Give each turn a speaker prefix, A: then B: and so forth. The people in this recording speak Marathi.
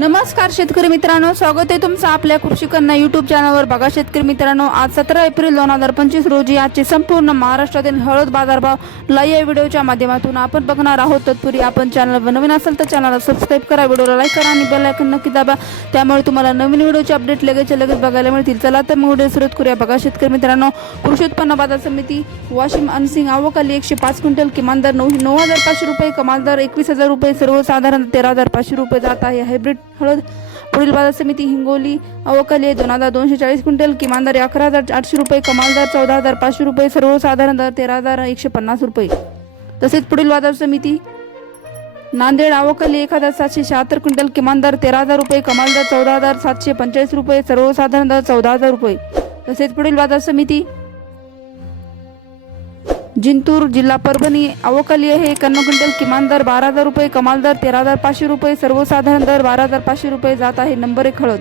A: नमस्कार शेतकरी मित्रांनो स्वागत आहे तुमचं आपल्या कृषी कन्या युट्यूब चॅनलवर बघा शेतकरी मित्रांनो आज सतरा एप्रिल दोन हजार पंचवीस रोजी आजचे संपूर्ण महाराष्ट्रातील हळद बाजारभाव लाईव्ह या व्हिडिओच्या माध्यमातून आपण बघणार आहोत. तत्पूर्वी आपण चॅनल नवीन असेल तर चॅनलला सबस्क्राईब करा व्हिडिओला लाईक करा आणि बेल आयकन नक्की दाबा. त्यामुळे तुम्हाला नवीन व्हिडिओचे अपडेट लगेच लगेच बघायला मिळतील. चला तर मग व्हिडिओ सुरुवात करूया. बघा शेतकरी मित्रांनो कृषी उत्पन्न बाजार समिती वाशिम अनसिंग आवकाली एकशे पाच क्विंटल किमान दर नऊ नऊ हजार पाचशे रुपये कमाल दर एकवीस हजार रुपये सर्वसाधारण तेरा हजार पाचशे रुपये जात आहे. हायब्रिड हळद. पुढील बाजार समिती हिंगोली अवकाली दोन हजार दोनशे चाळीस क्विंटल किमान दर अकरा हजार आठशे रुपये कमाल दर चौदा हजार पाचशे रुपये सर्वसाधारण दर तेरा हजार एकशे पन्नास रुपये. तसेच पुढील बाजार समिती नांदेड अवकाली एक हजार सातशे शहात्तर क्विंटल किमान दर तेरा हजार रुपये कमाल दर चौदा हजार सातशे पंचेचाळीस रुपये सर्वसाधारण दर चौदा हजार रुपये. तसेच पुढील बाजार समिती जिंतूर जिल्हा परभणी. अवकाली आहे एकावन्न क्विंटल किमान दर बारा हजार रुपये कमाल दर तेरा हजार पाचशे रुपये सर्वसाधारण दर बारा हजार पाचशे रुपये
B: जात आहे. नंबर एक हळद.